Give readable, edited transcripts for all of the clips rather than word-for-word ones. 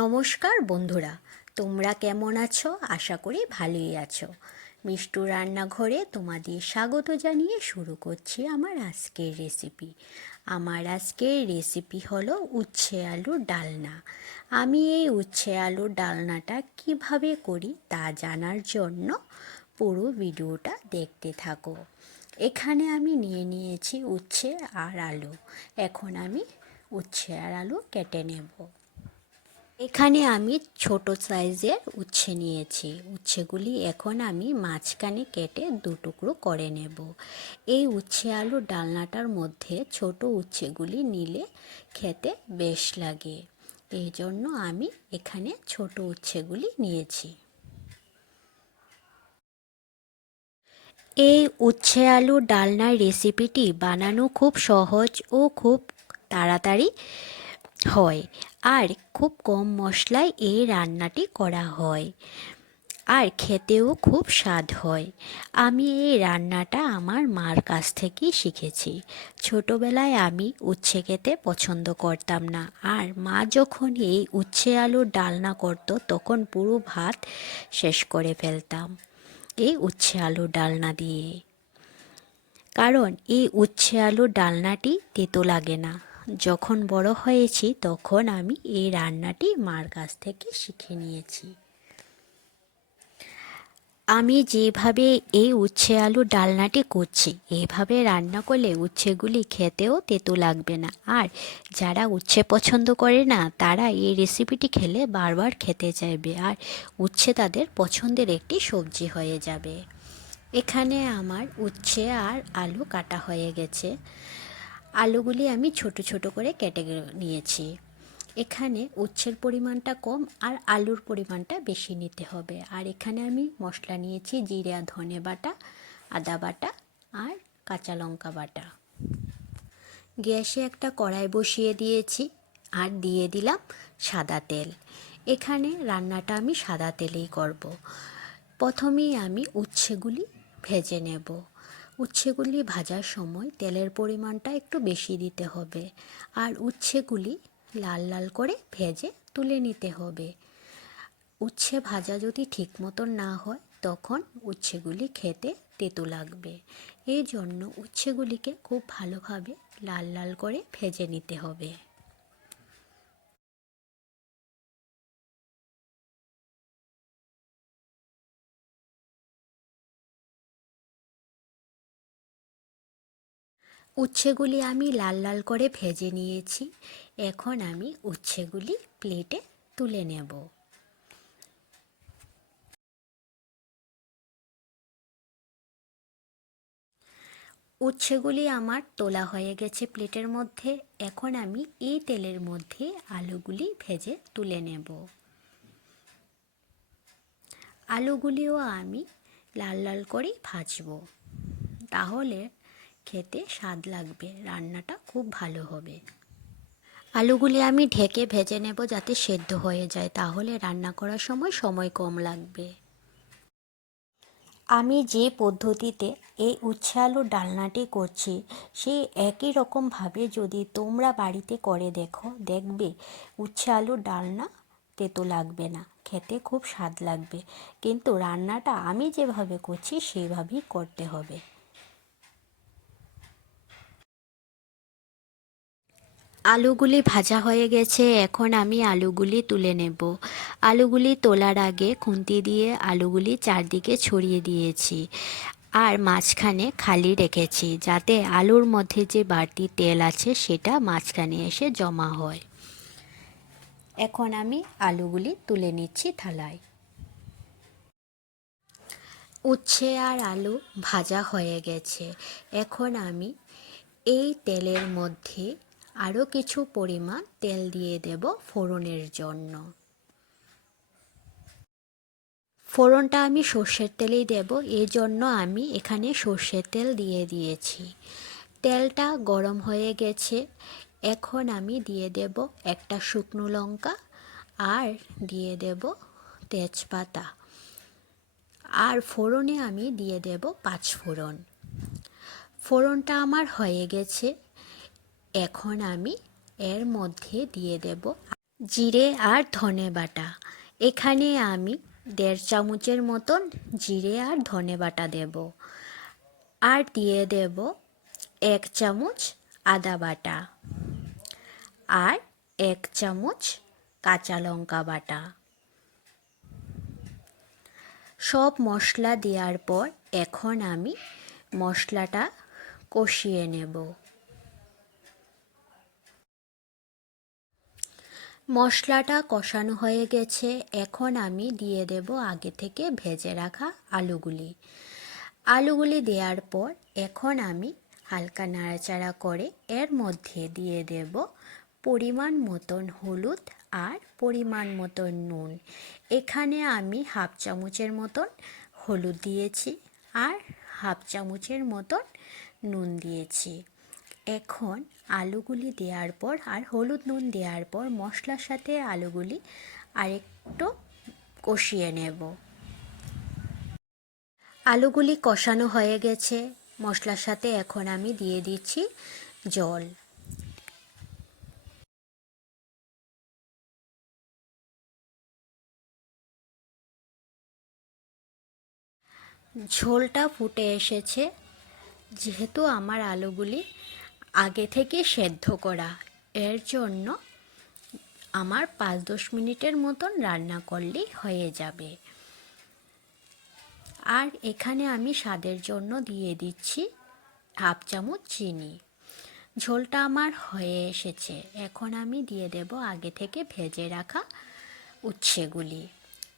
নমস্কার বন্ধুরা, তোমরা কেমন আছো? আশা করি ভালোই আছো। মিষ্টু রান্নাঘরে তোমাদের স্বাগত জানিয়ে শুরু করছি আমার আজকের রেসিপি। আমার আজকের রেসিপি হলো উচ্ছে আলুর ডালনা। আমি এই উচ্ছে আলুর ডালনাটা কিভাবে করি তা জানার জন্য পুরো ভিডিওটা দেখতে থাকো। এখানে আমি নিয়ে নিয়েছি উচ্ছে আর আলু। এখন আমি উচ্ছে আর আলু কেটে নেব। এখানে আমি ছোট সাইজের উচ্ছে নিয়েছি। উচ্ছেগুলি এখন আমি মাঝখানে কেটে দু টুকরো করে নেব। এই উচ্ছে আলু ডালনাটার মধ্যে ছোট উচ্ছেগুলি নিলে খেতে বেশ লাগে, এই জন্য আমি এখানে ছোট উচ্ছেগুলি নিয়েছি। এই উচ্ছে আলু ডালনার রেসিপিটি বানানো খুব সহজ ও খুব তাড়াতাড়ি হয়, আর খুব কম মশলায় এই রান্নাটি করা হয়, আর খেতেও খুব স্বাদ হয়। আমি এই রান্নাটা আমার মার কাছ থেকেই শিখেছি। ছোটবেলায় আমি উচ্ছে খেতে পছন্দ করতাম না, আর মা যখন এই উচ্ছে আলুর ডালনা করতো তখন পুরো ভাত শেষ করে ফেলতাম এই উচ্ছে আলুর ডালনা দিয়ে। কারণ এই উচ্ছে আলুর ডালনাটি তেতো লাগে না। যখন বড় হয়েছি তখন আমি এই রান্নাটি মার কাছ থেকে শিখে নিয়েছি। আমি যেভাবে এই উচ্ছে আলুর ডালনাটি করছি, এভাবে রান্না করলে উচ্ছেগুলি খেতেও তেতো লাগবে না, আর যারা উচ্ছে পছন্দ করে না তারা এই রেসিপিটি খেলে বারবার খেতে চাইবে, আর উচ্ছে তাদের পছন্দের একটি সবজি হয়ে যাবে। এখানে আমার উচ্ছে আর আলু কাটা হয়ে গেছে। আলুগুলি আমি ছোট ছোট করে কেটে নিয়েছি। এখানে উচ্ছের পরিমাণটা কম আর আলুর পরিমাণটা বেশি নিতে হবে। আর এখানে আমি মশলা নিয়েছি জিরা ধনে বাটা, আদা বাটা আর কাঁচা লঙ্কা বাটা। গ্যাসে একটা কড়াই বসিয়ে দিয়েছি আর দিয়ে দিলাম সাদা তেল। এখানে রান্নাটা আমি সাদা তেলেই করব। প্রথমেই আমি উচ্ছেগুলি ভেজে নেব। উচ্ছেগুলি ভাজার সময় তেলের পরিমাণটা একটু বেশি দিতে হবে, আর উচ্ছেগুলি লাল লাল করে ভেজে তুলে নিতে হবে। উচ্ছে ভাজা যদি ঠিক মতন না হয় তখন উচ্ছেগুলি খেতে তেতো লাগবে। এই জন্য উচ্ছেগুলিকে খুব ভালোভাবে লাল লাল করে ভেজে নিতে হবে। উচ্ছেগুলি আমি লাল লাল করে ভেজে নিয়েছি। এখন আমি উচ্ছেগুলি প্লেটে তুলে নেব। উচ্ছেগুলি আমার তোলা হয়ে গেছে প্লেটের মধ্যে। এখন আমি এই তেলের মধ্যে আলুগুলি ভেজে তুলে নেব। আলুগুলিও আমি লাল লাল করেই ভাজবো, তাহলে খেতে স্বাদ লাগবে, রান্নাটা খুব ভালো হবে। আলুগুলি আমি ঢেকে ভেজে নেব যাতে সেদ্ধ হয়ে যায়, তাহলে রান্না করার সময় সময় কম লাগবে। আমি যে পদ্ধতিতে এই উচ্ছে আলুর ডালনাটি করছি সেই একই রকমভাবে যদি তোমরা বাড়িতে করে দেখো, দেখবে উচ্ছে আলুর ডালনা তেতো লাগবে না, খেতে খুব স্বাদ লাগবে। কিন্তু রান্নাটা আমি যেভাবে করছি সেইভাবেই করতে হবে। আলুগুলি ভাজা হয়ে গেছে, এখন আমি আলুগুলি তুলে নেব। আলুগুলি তোলার আগে খুন্তি দিয়ে আলুগুলি চারদিকে ছড়িয়ে দিয়েছি, আর মাঝখানে খালি রেখেছি যাতে আলুর মধ্যে যে বাড়তি তেল আছে সেটা মাঝখানে এসে জমা হয়। এখন আমি আলুগুলি তুলে নিচ্ছি থালায়। উচ্ছে আর আলু ভাজা হয়ে গেছে। এখন আমি এই তেলের মধ্যে আরও কিছু পরিমাণ তেল দিয়ে দেব ফোড়নের জন্য। ফোড়নটা আমি সর্ষের তেলেই দেব, এই জন্য আমি এখানে সর্ষের তেল দিয়ে দিয়েছি। তেলটা গরম হয়ে গেছে। এখন আমি দিয়ে দেব একটা শুকনো লঙ্কা, আর দিয়ে দেব তেজপাতা, আর ফোড়নে আমি দিয়ে দেব পাঁচ ফোড়ন। ফোড়নটা আমার হয়ে গেছে। এখন আমি এর মধ্যে দিয়ে দেব জিরে আর ধনে বাটা। এখানে আমি 1.5 চামচের মতন জিরে আর ধনে বাটা দেব, আর দিয়ে দেব 1 চামচ আদা বাটা আর 1 চামচ কাঁচা লঙ্কা বাটা। সব মশলা দেওয়ার পর এখন আমি মশলাটা কষিয়ে নেব। মশলাটা কষানো হয়ে গেছে, এখন আমি দিয়ে দেব আগে থেকে ভেজে রাখা আলুগুলি। আলুগুলি দেওয়ার পর এখন আমি হালকা নাড়াচাড়া করে এর মধ্যে দিয়ে দেব পরিমাণ মতন হলুদ আর পরিমাণ মতন নুন। এখানে আমি 1/2 চামচের মতন হলুদ দিয়েছি আর 1/2 চামচের মতন নুন দিয়েছি। এখন আলুগুলি দেওয়ার পর আর হলুদ নুন দেওয়ার পর মশলার সাথে আলুগুলি আরেকটু কষিয়ে নেব। আলুগুলি কষানো হয়ে গেছে মশলার সাথে, এখন আমি দিয়ে দিচ্ছি জল। ঝোলটা ফুটে এসেছে, যেহেতু আমার আলুগুলি আগে থেকে সেদ্ধ করা, এর জন্য আমার 5-10 মিনিটের মতন রান্না করলেই হয়ে যাবে। আর এখানে আমি স্বাদের জন্য দিয়ে দিচ্ছি 1/2 চামচ চিনি। ঝোলটা আমার হয়ে এসেছে, এখন আমি দিয়ে দেব আগে থেকে ভেজে রাখা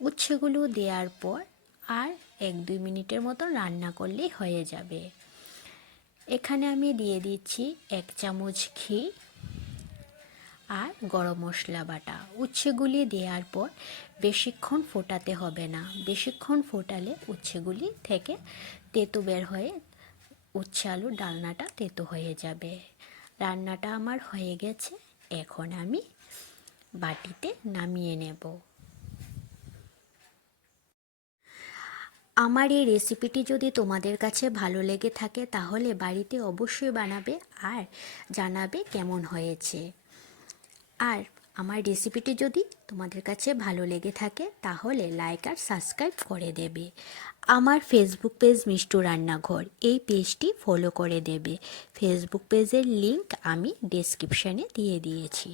উচ্ছেগুলো দেওয়ার পর আর 1-2 মিনিটের মতন রান্না করলেই হয়ে যাবে। এখানে আমি দিয়ে দিচ্ছি 1 চামচ ঘি আর গরম মশলা বাটা। উচ্ছেগুলি দেওয়ার পর বেশিক্ষণ ফোটাতে হবে না, বেশিক্ষণ ফোটালে উচ্ছেগুলি থেকে তেতো বের হয়ে উচ্ছে আলুর ডালনাটা তেতো হয়ে যাবে। রান্নাটা আমার হয়ে গেছে, এখন আমি বাটিতে নামিয়ে নেব। আমার এই রেসিপিটি যদি তোমাদের কাছে ভালো লেগে থাকে তাহলে বাড়িতে অবশ্যই বানাবে আর জানাবে কেমন হয়েছে। আর আমার রেসিপিটি যদি তোমাদের কাছে ভালো লেগে থাকে তাহলে লাইক আর সাবস্ক্রাইব করে দেবে। আমার ফেসবুক পেজ মিষ্টু রান্নাঘর, এই পেজটি ফলো করে দেবে। ফেসবুক পেজের লিংক আমি ডেসক্রিপশানে দিয়ে দিয়েছি।